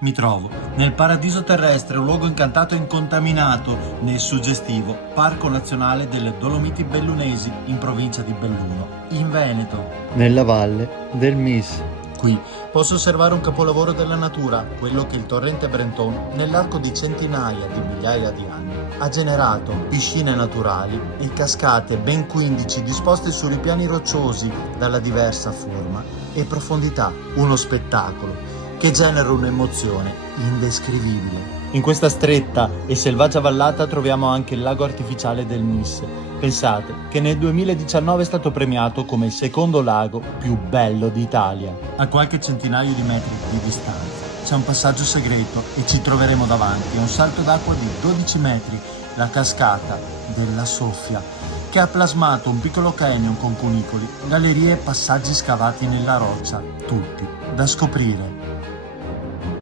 Mi trovo nel paradiso terrestre, un luogo incantato e incontaminato, nel suggestivo Parco Nazionale delle Dolomiti Bellunesi, in provincia di Belluno, in Veneto. Nella valle del Mis. Qui posso osservare un capolavoro della natura, quello che il torrente Brenton, nell'arco di centinaia di migliaia di anni, ha generato piscine naturali e cascate ben 15 disposte su ripiani rocciosi dalla diversa forma e profondità. Uno spettacolo che genera un'emozione indescrivibile. In questa stretta e selvaggia vallata troviamo anche il lago artificiale del Mis. Pensate che nel 2019 è stato premiato come il secondo lago più bello d'Italia. A qualche centinaio di metri di distanza c'è un passaggio segreto e ci troveremo davanti a un salto d'acqua di 12 metri, la cascata della Soffia, che ha plasmato un piccolo canyon con cunicoli, gallerie e passaggi scavati nella roccia, tutti da scoprire.